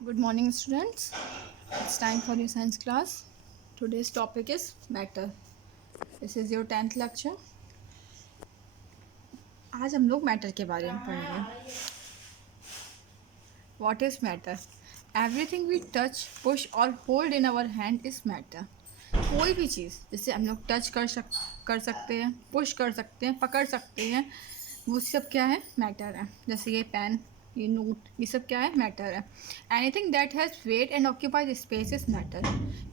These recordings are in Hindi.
Good morning, students. It's time for your science class. Today's topic is matter. This is your 10th lecture. आज हम लोग मैटर के बारे में पढ़ेंगे. What is matter? Everything we touch, push और hold in our hand is matter. कोई भी चीज़ जिसे हम लोग टच कर सकते हैं, पुश कर सकते हैं, पकड़ सकते हैं, वो सब क्या है? मैटर है. जैसे ये पेन, ये नोट, ये सब क्या है? मैटर है. Anything that has wait and occupies space is matter.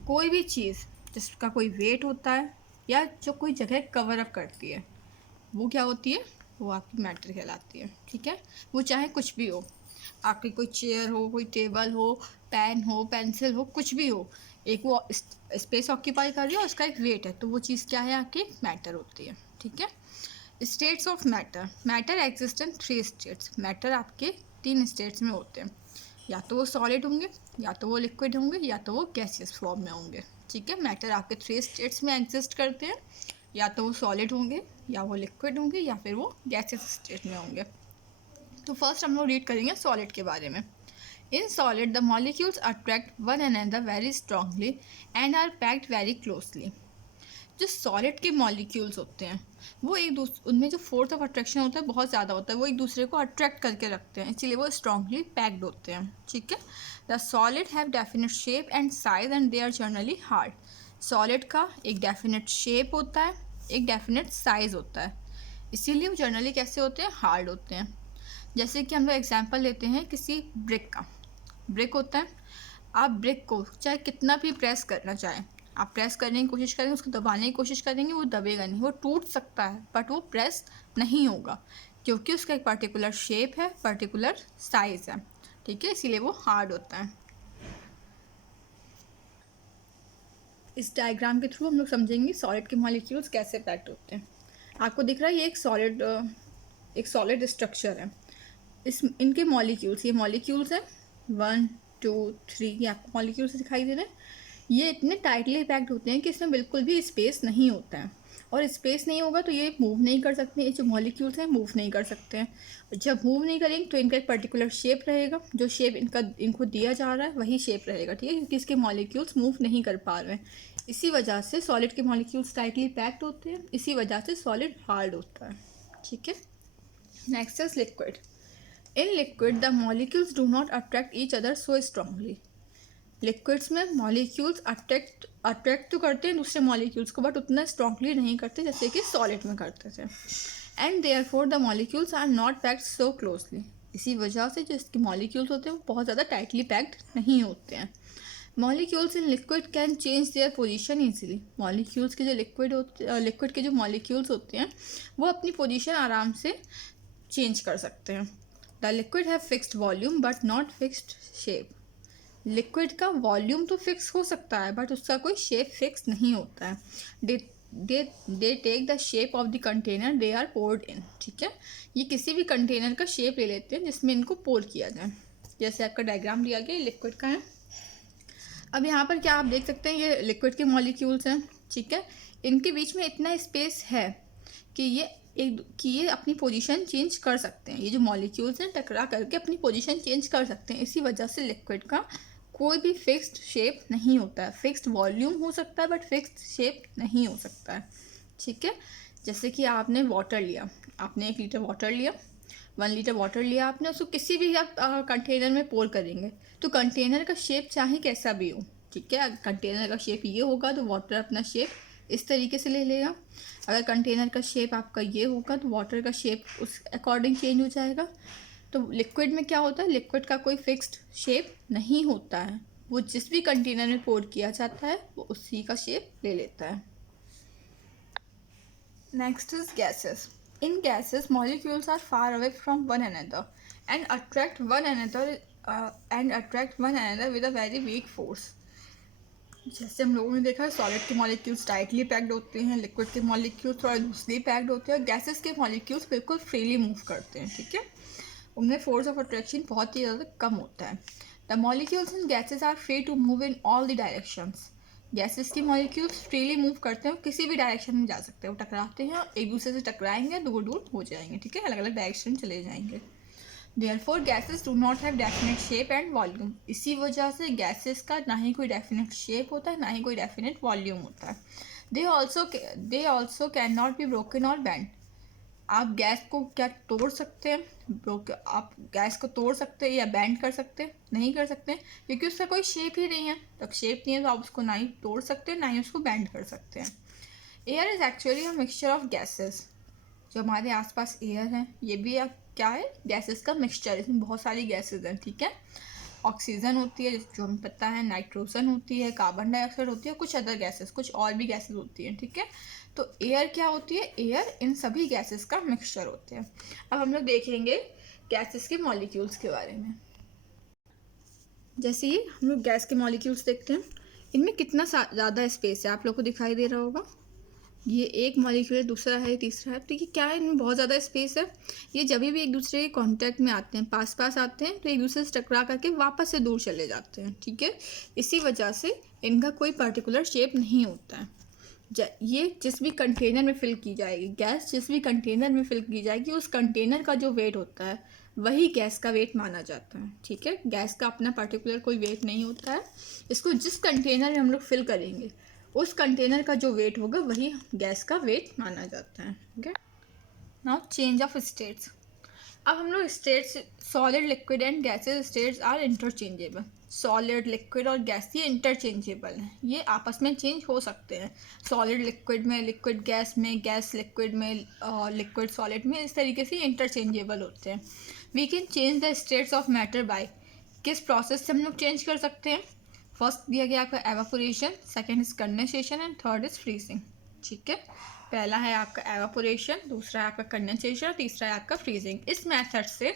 कोई भी चीज़ जिसका कोई वेट होता है या जो कोई जगह कवर अप करती है, वो क्या होती है? वो आपकी मैटर कहलाती है. ठीक है, वो चाहे कुछ भी हो, आपकी कोई चेयर हो, कोई टेबल हो, पेन हो, पेंसिल हो, कुछ भी हो, एक वो स्पेस ऑक्यूपाई कर रही है, उसका एक वेट है, तो वो चीज़ क्या है? आपकी मैटर होती है. ठीक है. States of matter. Matter exist in 3 states. Matter आपके 3 स्टेट्स में होते हैं. या तो वो सॉलिड होंगे, या तो वो लिक्विड होंगे, या तो वो गैसियस फॉर्म में होंगे. ठीक है. मैटर आपके 3 स्टेट्स में एग्जिस्ट करते हैं. या तो वो सॉलिड होंगे, या वो लिक्विड होंगे, या फिर वो गैसियस स्टेट में होंगे. तो फर्स्ट हम लोग रीड करेंगे सॉलिड के बारे में. In solid the molecules attract one another very strongly and are packed very closely. जो सॉलिड के मॉलिक्यूल्स होते हैं वो एक दूसरे, उनमें जो फोर्स ऑफ अट्रैक्शन होता है बहुत ज़्यादा होता है, वो एक दूसरे को अट्रैक्ट करके रखते हैं, इसीलिए वो स्ट्रांगली पैक्ड होते हैं. ठीक है. The solid have definite shape and size and they are generally hard. Solid का एक डेफिनेट शेप होता है, एक डेफिनेट साइज होता है, इसीलिए वो जनरली कैसे होते हैं? हार्ड होते हैं. जैसे कि हम लोग एग्जांपल लेते हैं किसी ब्रिक का. ब्रिक होता है, आप ब्रिक को चाहे कितना भी प्रेस करना चाहें, आप प्रेस करने की कोशिश करेंगे, उसको दबाने की कोशिश करेंगे, वो दबेगा नहीं. वो टूट सकता है बट वो प्रेस नहीं होगा, क्योंकि उसका एक पर्टिकुलर शेप है, पर्टिकुलर साइज है. ठीक है, इसीलिए वो हार्ड होता है. इस डायग्राम के थ्रू हम लोग समझेंगे सॉलिड के मॉलिक्यूल्स कैसे पैक्ड होते हैं. आपको दिख रहा है ये एक सॉलिड स्ट्रक्चर है. इनके मॉलिक्यूल्स, ये मॉलिक्यूल्स हैं 1 2 3, ये आपको मॉलिक्यूल्स दिखाई दे रहे हैं. ये इतने टाइटली पैक्ड होते हैं कि इसमें बिल्कुल भी स्पेस नहीं होता है, और स्पेस नहीं होगा तो ये मूव नहीं कर सकते. ये जो मॉलिक्यूल्स हैं मूव नहीं कर सकते हैं. जब मूव नहीं करेंगे तो इनका एक पर्टिकुलर शेप रहेगा, जो शेप इनको दिया जा रहा है वही शेप रहेगा. ठीक है, क्योंकि इसके मॉलिक्यूल्स मूव नहीं कर पा रहे हैं. इसी वजह से सॉलिड के मॉलिक्यूल्स टाइटली पैक्ड होते हैं, इसी वजह से सॉलिड हार्ड होता है. ठीक है. Next is liquid. In liquid, the molecules do not attract each other so strongly. Liquids में मॉलिक्यूल्स अट्रैक्ट तो करते हैं दूसरे मॉलिक्यूल्स को, बट उतना स्ट्रांगली नहीं करते जैसे कि सॉलिड में करते थे. And therefore the molecules are not packed so closely. इसी वजह से जो इसके मॉलिक्यूल्स होते हैं वो बहुत ज़्यादा टाइटली पैक्ड नहीं होते हैं. Molecules in liquid can change their position easily. Molecules के जो लिक्विड के जो मॉलिक्यूल्स होते हैं वो अपनी पोजीशन आराम से चेंज कर सकते हैं. The liquid have fixed volume but not fixed shape. Liquid का वॉल्यूम तो फिक्स हो सकता है बट उसका कोई शेप फिक्स नहीं होता है. They take the shape of the container they are poured in. ठीक है, ये किसी भी कंटेनर का शेप ले लेते हैं जिसमें इनको पोर किया जाए. जैसे आपका डायग्राम दिया गया लिक्विड का है. अब यहाँ पर क्या आप देख सकते हैं, ये लिक्विड के मॉलिक्यूल्स हैं. ठीक है, इनके बीच में इतना स्पेस है कि ये अपनी पोजीशन चेंज कर सकते हैं. ये जो मॉलिक्यूल्स हैं टकरा करके अपनी पोजीशन चेंज कर सकते हैं. इसी वजह से लिक्विड का कोई भी फिक्स्ड शेप नहीं होता है. फिक्स्ड वॉल्यूम हो सकता है बट फिक्स्ड शेप नहीं हो सकता है. ठीक है, जैसे कि आपने वाटर लिया, आपने 1 लीटर वाटर लिया, 1 लीटर वाटर लिया आपने, उसको किसी भी आप कंटेनर में पोर करेंगे तो कंटेनर का शेप चाहे कैसा भी हो. ठीक है, कंटेनर का शेप ये होगा तो वाटर अपना शेप इस तरीके से ले लेगा. अगर कंटेनर का शेप आपका ये होगा तो वाटर का शेप उस अकॉर्डिंग चेंज हो जाएगा. तो लिक्विड में क्या होता है, लिक्विड का कोई फिक्स्ड शेप नहीं होता है. वो जिस भी कंटेनर में पोर किया जाता है वो उसी का शेप ले लेता है. Next is gases. In gases molecules are far away from one another and attract one another with a very weak force. जैसे हम लोगों ने देखा है सॉलिड के मॉलिक्यूल्स टाइटली पैक्ड होते हैं, लिक्विड के मॉलिक्यूल्स थोड़ा लूजली पैक्ड होते हैं, और गैसेस के मॉलिक्यूल्स बिल्कुल फ्रीली मूव करते हैं. ठीक है, उनमें फोर्स ऑफ अट्रैक्शन बहुत ही ज़्यादा कम होता है. The molecules in gases are free to move in all the directions. Gases के मॉलिक्यूल्स फ्रीली मूव करते हैं, किसी भी डायरेक्शन में जा सकते हैं. वो टकराते हैं, एक दूसरे से टकराएंगे, दूर दूर हो जाएंगे. ठीक है, अलग अलग डायरेक्शन चले जाएंगे. Therefore gases do not have definite shape and volume. इसी वजह से गैसेस का ना ही कोई डेफिनेट शेप होता है, ना ही कोई डेफिनेट वॉल्यूम होता है। They also can not be broken और बेंड। आप गैस को क्या तोड़ सकते हैं, आप गैस को तोड़ सकते हैं या बैंड कर सकते हैं? नहीं कर सकते, क्योंकि उसका कोई शेप ही नहीं है। तो शेप नहीं है तो आप उसको ना ही तोड़ सकते हैं, ना ही उसको बैंड कर सकते हैं। Air is actually a mixture of gases. जो हमारे आसपास एयर है ये भी क्या है, गैसेस का मिक्सचर। इसमें बहुत सारी गैसेस हैं, ठीक है। ऑक्सीजन होती है जो हमें पता है, नाइट्रोजन होती है, कार्बन डाइऑक्साइड होती है, कुछ अदर गैसेस, कुछ और भी गैसेस होती हैं, ठीक है। तो एयर क्या होती है, एयर इन सभी गैसेस का मिक्सचर होते हैं। अब हम लोग देखेंगे गैसेस के मॉलिक्यूल्स के बारे में। जैसे ही हम लोग गैस के मॉलिक्यूल्स देखते हैं, इनमें कितना ज़्यादा स्पेस है, आप लोग को दिखाई दे रहा होगा। ये एक मॉलिक्यूल है, दूसरा है, तीसरा है, तो ये क्या है, इनमें बहुत ज़्यादा स्पेस है। ये जब भी एक दूसरे के कांटेक्ट में आते हैं, पास पास आते हैं, तो एक दूसरे से टकरा करके वापस से दूर चले जाते हैं, ठीक है। इसी वजह से इनका कोई पर्टिकुलर शेप नहीं होता है। ये जिस भी कंटेनर में फिल की जाएगी, गैस जिस भी कंटेनर में फिल की जाएगी, उस कंटेनर का जो वेट होता है वही गैस का वेट माना जाता है, ठीक है। गैस का अपना पर्टिकुलर कोई वेट नहीं होता है। इसको जिस कंटेनर में हम लोग फिल करेंगे उस कंटेनर का जो वेट होगा वही गैस का वेट माना जाता है, ठीक है। Now change of states. अब हम लोग states, solid, liquid and gases states are interchangeable. Solid, liquid और गैस ये इंटरचेंजेबल हैं, ये आपस में चेंज हो सकते हैं। सॉलिड लिक्विड में, लिक्विड गैस में, गैस लिक्विड में, लिक्विड सॉलिड में, इस तरीके से इंटरचेंजेबल होते हैं। We can change the states of matter by, किस प्रोसेस से हम लोग चेंज कर सकते हैं। फर्स्ट दिया गया आपका evaporation, second is condensation and third is freezing, ठीक है। पहला है आपका एवापोरेशन, दूसरा है आपका कंडेंसेशन, तीसरा है आपका फ्रीजिंग। इस मेथड से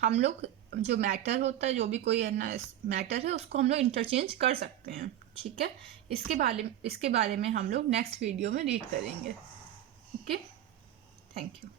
हम लोग जो मैटर होता है, जो भी कोई है ना मैटर है, उसको हम लोग इंटरचेंज कर सकते हैं, ठीक है। इसके बारे में हम लोग नेक्स्ट वीडियो में रीड करेंगे। Okay, thank you.